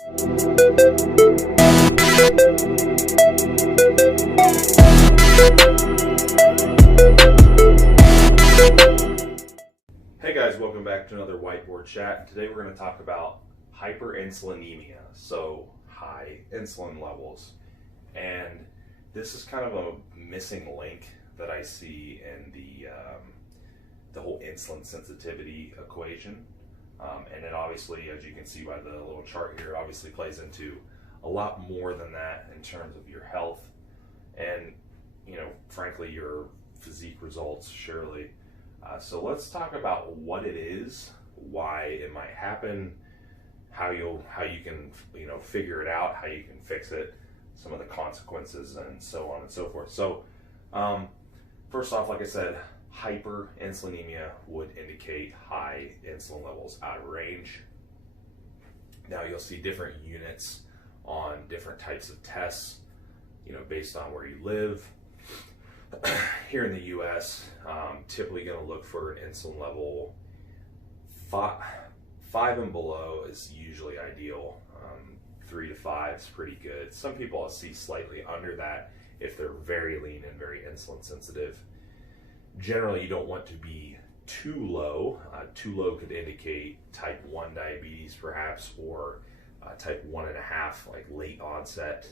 Hey guys, welcome back to another whiteboard chat. Today we're going to talk about hyperinsulinemia, so high insulin levels. And this is kind of a missing link that I see in the whole insulin sensitivity equation. And it obviously, as you can see by the little chart here, obviously plays into a lot more than that in terms of your health and, frankly, your physique results, surely. So let's talk about what it is, why it might happen, how you can figure it out, how you can fix it, some of the consequences, and so on and so forth. So first off, like I said, hyperinsulinemia would indicate high insulin levels out of range. Now you'll see different units on different types of tests, based on where you live. Here in the US, typically going to look for an insulin level 5 and below is usually ideal. 3 to 5 is pretty good. Some people I'll see slightly under that if they're very lean and very insulin sensitive. Generally, you don't want to be too low. Too low could indicate type 1 diabetes perhaps, or type 1.5, like late onset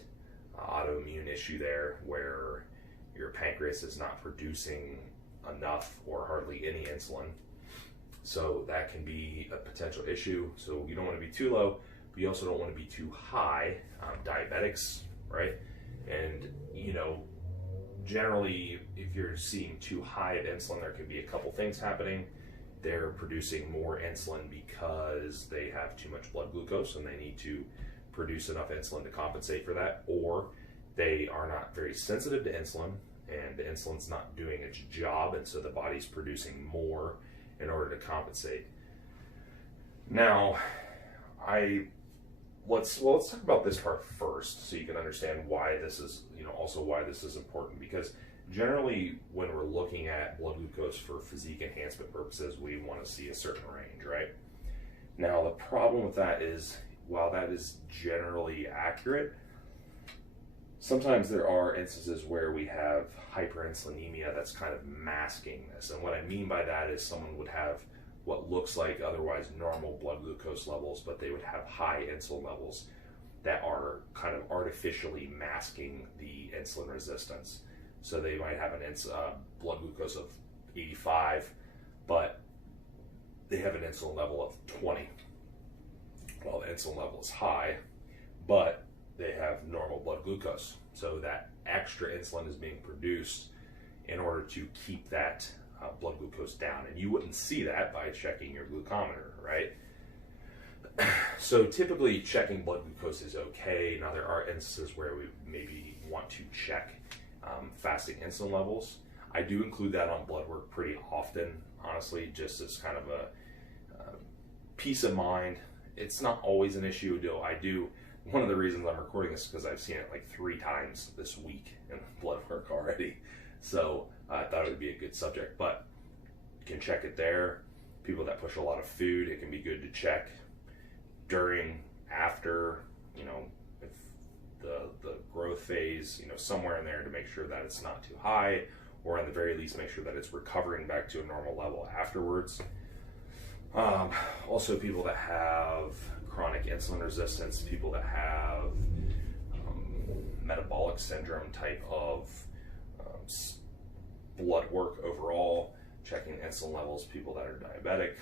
autoimmune issue there, where your pancreas is not producing enough or hardly any insulin. So that can be a potential issue. So you don't want to be too low, but you also don't want to be too high. Diabetics, right? And generally, if you're seeing too high of insulin, there could be a couple things happening. They're producing more insulin because they have too much blood glucose and they need to produce enough insulin to compensate for that, or they are not very sensitive to insulin and the insulin's not doing its job, and so the body's producing more in order to compensate. Now, let's talk about this part first so you can understand why this is, also why this is important, because generally when we're looking at blood glucose for physique enhancement purposes, we want to see a certain range, right? Now, the problem with that is, while that is generally accurate, sometimes there are instances where we have hyperinsulinemia that's kind of masking this. And what I mean by that is someone would have what looks like otherwise normal blood glucose levels, but they would have high insulin levels that are kind of artificially masking the insulin resistance. So they might have an blood glucose of 85, but they have an insulin level of 20. Well, the insulin level is high, but they have normal blood glucose. So that extra insulin is being produced in order to keep that blood glucose down. And you wouldn't see that by checking your glucometer, right? So typically checking blood glucose is okay. Now there are instances where we maybe want to check fasting insulin levels. I do include that on blood work pretty often, honestly, just as kind of a peace of mind. It's not always an issue. One of the reasons I'm recording this is because I've seen it like 3 times this week in blood work already. So I thought it would be a good subject, but you can check it there. People that push a lot of food, it can be good to check during, after, if the growth phase, somewhere in there, to make sure that it's not too high, or at the very least make sure that it's recovering back to a normal level afterwards. Also, people that have chronic insulin resistance, people that have metabolic syndrome type of blood work overall, checking insulin levels, people that are diabetic,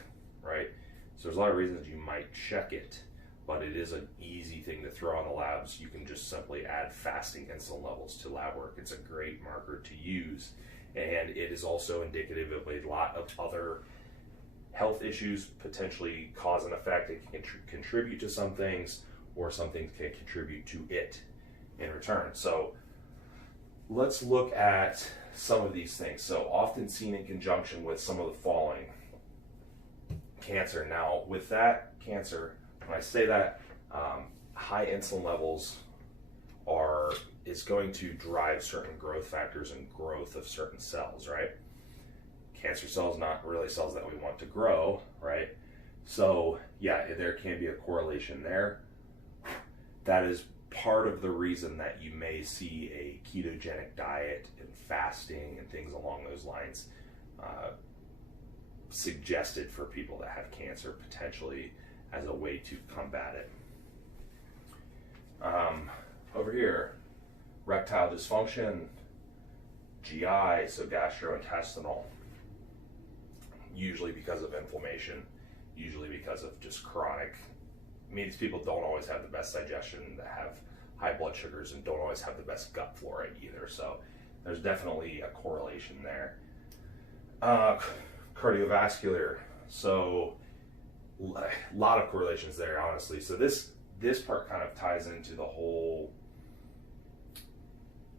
right? So there's a lot of reasons you might check it, but it is an easy thing to throw on the labs. You can just simply add fasting insulin levels to lab work. It's a great marker to use, and it is also indicative of a lot of other health issues, potentially cause and effect. It can contribute to some things, or some things can contribute to it in return. So let's look at some of these things. So often seen in conjunction with some of the following. Cancer. Now with that cancer, when I say that, high insulin levels is going to drive certain growth factors and growth of certain cells, right? Cancer cells, not really cells that we want to grow, right? So yeah, there can be a correlation there. that is part of the reason that you may see a ketogenic diet and fasting and things along those lines suggested for people that have cancer, potentially as a way to combat it. Over here, erectile dysfunction, GI, so gastrointestinal, usually because of inflammation, usually because of just chronic. I mean, these people don't always have the best digestion, that have high blood sugars, and don't always have the best gut flora either. So there's definitely a correlation there. Cardiovascular, so a lot of correlations there, honestly. So this part kind of ties into the whole,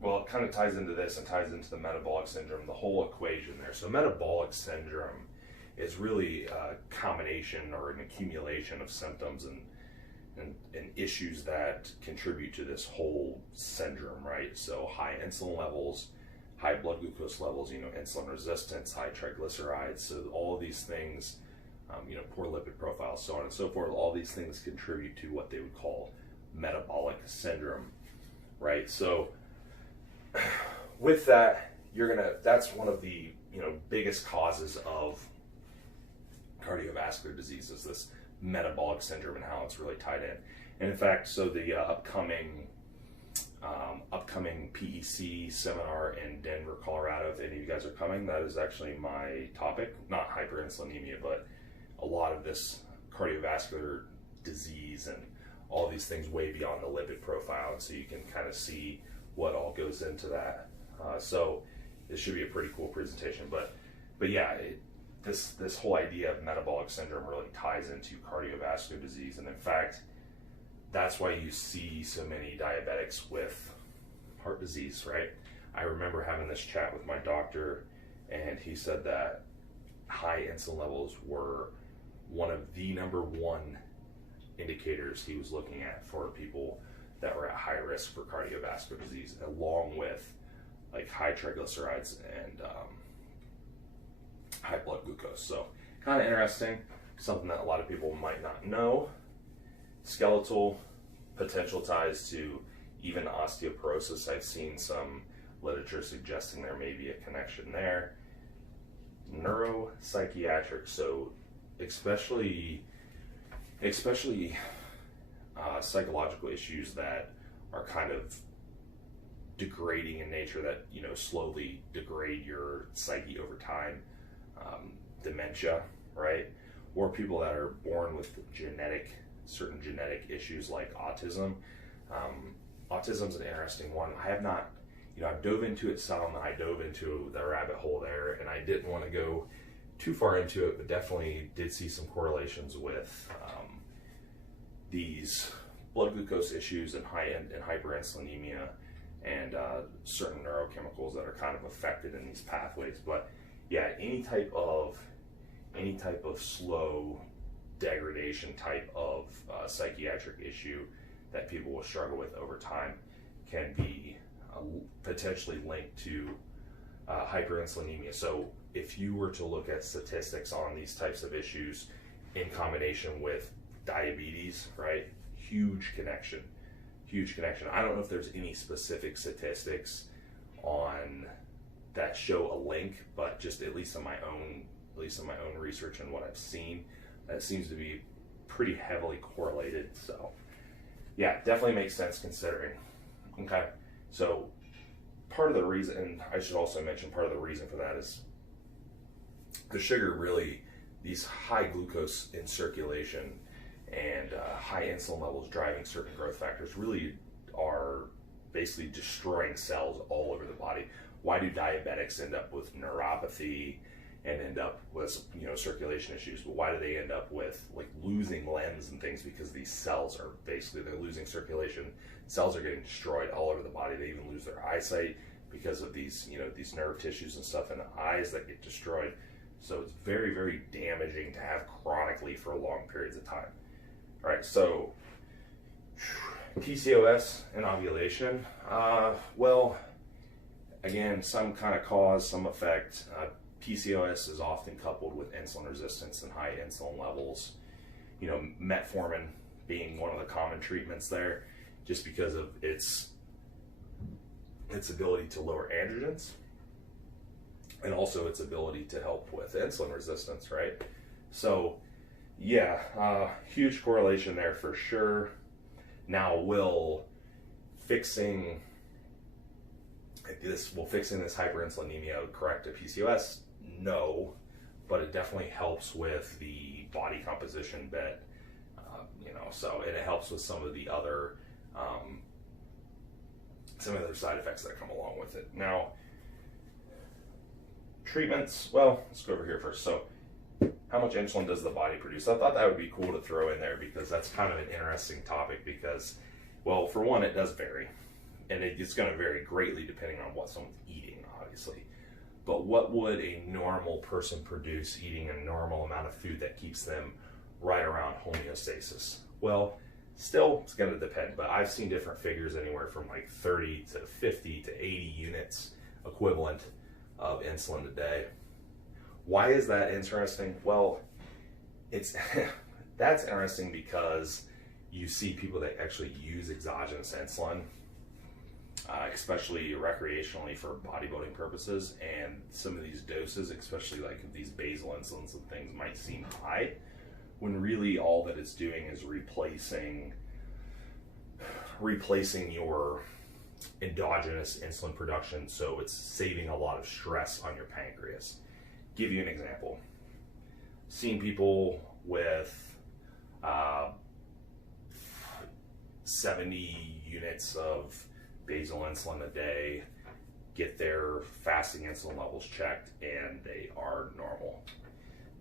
well, it kind of ties into this and ties into the metabolic syndrome, the whole equation there. So metabolic syndrome is really a combination or an accumulation of symptoms and issues that contribute to this whole syndrome, right? So high insulin levels, high blood glucose levels, insulin resistance, high triglycerides. So all of these things, poor lipid profile, so on and so forth, all these things contribute to what they would call metabolic syndrome, right? So with that, that's one of the, biggest causes of cardiovascular disease, is this metabolic syndrome and how it's really tied in. And in fact, so the upcoming PEC seminar in Denver, Colorado, if any of you guys are coming, that is actually my topic, not hyperinsulinemia, but a lot of this cardiovascular disease and all these things way beyond the lipid profile. And so you can kind of see what all goes into that. So this should be a pretty cool presentation, but yeah, this whole idea of metabolic syndrome really ties into cardiovascular disease. And in fact, that's why you see so many diabetics with heart disease, right? I remember having this chat with my doctor, and he said that high insulin levels were one of the number one indicators he was looking at for people that were at high risk for cardiovascular disease, along with like high triglycerides and high blood glucose. So kind of interesting, something that a lot of people might not know. Skeletal, potential ties to even osteoporosis. I've seen some literature suggesting there may be a connection there. Neuropsychiatric, so especially psychological issues that are kind of degrading in nature, that slowly degrade your psyche over time. Dementia, right? Or people that are born with certain genetic issues like autism. Autism's an interesting one. I have not, I've dove into it some. I dove into the rabbit hole there, and I didn't want to go too far into it, but definitely did see some correlations with these blood glucose issues and hyperinsulinemia and certain neurochemicals that are kind of affected in these pathways. But yeah, any type of slow degradation type of psychiatric issue that people will struggle with over time can be potentially linked to hyperinsulinemia. So if you were to look at statistics on these types of issues in combination with diabetes, right? Huge connection. I don't know if there's any specific statistics on that show a link, but just at least in my own research and what I've seen, that seems to be pretty heavily correlated. So yeah, definitely makes sense considering. Okay, so part of the reason, and I should also mention, part of the reason for that is the sugar really, these high glucose in circulation and high insulin levels driving certain growth factors really are basically destroying cells all over the body. Why do diabetics end up with neuropathy and end up with circulation issues? But why do they end up with like losing limbs and things? Because these cells are basically, they're losing circulation. Cells are getting destroyed all over the body. They even lose their eyesight because of these these nerve tissues and stuff in the eyes that get destroyed. So it's very, very damaging to have chronically for long periods of time. All right, so PCOS and ovulation. Well, again, some kind of cause, some effect. PCOS is often coupled with insulin resistance and high insulin levels. Metformin being one of the common treatments there just because of its ability to lower androgens and also its ability to help with insulin resistance, right? So yeah, huge correlation there for sure. Now, will fixing this hyperinsulinemia correct a PCOS? No, but it definitely helps with the body composition bit, so, and it helps with some of the other side effects that come along with it. Now, treatments, well, let's go over here first. So, how much insulin does the body produce? I thought that would be cool to throw in there because that's kind of an interesting topic because, well, for one, it does vary. And it's going to vary greatly depending on what someone's eating, obviously. But what would a normal person produce eating a normal amount of food that keeps them right around homeostasis? Well, still, it's going to depend. But I've seen different figures anywhere from like 30 to 50 to 80 units equivalent of insulin a day. Why is that interesting? Well, that's interesting because you see people that actually use exogenous insulin, especially recreationally for bodybuilding purposes, and some of these doses, especially like these basal insulins and things, might seem high, when really all that it's doing is replacing your endogenous insulin production, so it's saving a lot of stress on your pancreas. Give you an example. Seen people with 70 units of basal insulin a day get their fasting insulin levels checked and they are normal.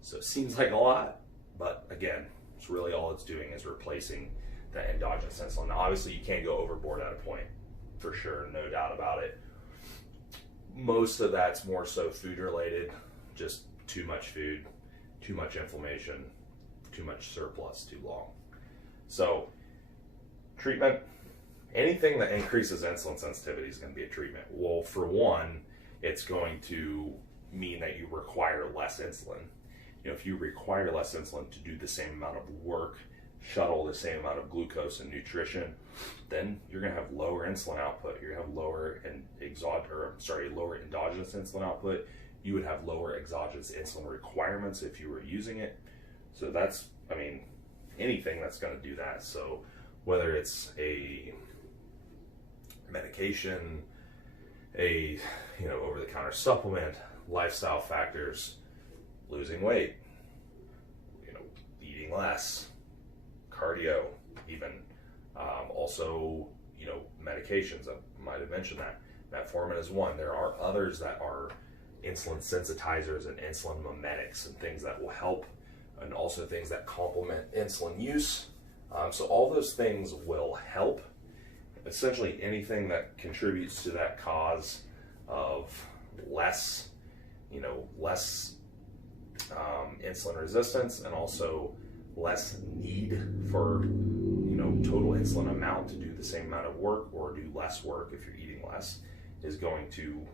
So it seems like a lot, but again, it's really all it's doing is replacing that endogenous insulin. Now, obviously you can't go overboard at a point, for sure, no doubt about it. Most of that's more so food related, just too much food, too much inflammation, too much surplus too long. So treatment, anything that increases insulin sensitivity is going to be a treatment. Well, for one, it's going to mean that you require less insulin. If you require less insulin to do the same amount of work, shuttle the same amount of glucose and nutrition, then you're going to have lower insulin output. You're going to have lower endogenous insulin output. You would have lower exogenous insulin requirements if you were using it. So that's, anything that's going to do that. So whether it's a medication, a over-the-counter supplement, lifestyle factors, losing weight, eating less, cardio, even also medications. I might have mentioned that metformin is one. There are others that are insulin sensitizers and insulin mimetics and things that will help, and also things that complement insulin use. So all those things will help. Essentially anything that contributes to that cause of less insulin resistance, and also less need for total insulin amount to do the same amount of work or do less work if you're eating less, is going to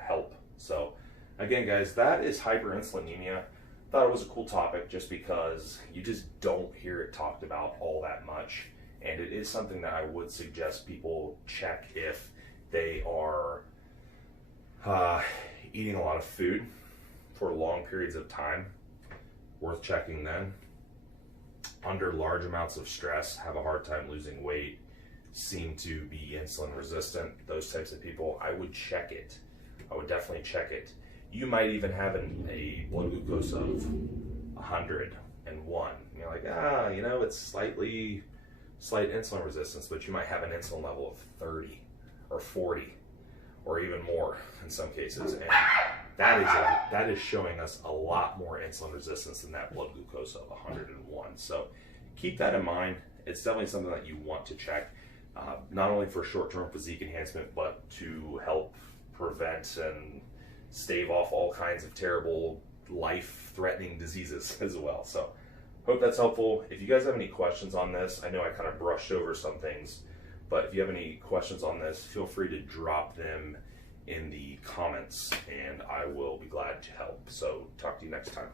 help. So again, guys, that is hyperinsulinemia. Thought it was a cool topic just because you just don't hear it talked about all that much, and it is something that I would suggest people check if they are eating a lot of food for long periods of time. Worth checking then. Under large amounts of stress, have a hard time losing weight, seem to be insulin resistant, those types of people, I would check it. I would definitely check it. You might even have a blood glucose of 101. You're like, it's slight insulin resistance, but you might have an insulin level of 30 or 40 or even more in some cases. And that is showing us a lot more insulin resistance than that blood glucose of 101. So keep that in mind. It's definitely something that you want to check, not only for short-term physique enhancement, but to help prevent and stave off all kinds of terrible life-threatening diseases as well. So hope that's helpful. If you guys have any questions on this, I know I kind of brushed over some things, but if you have any questions on this, feel free to drop them in the comments and I will be glad to help. So talk to you next time.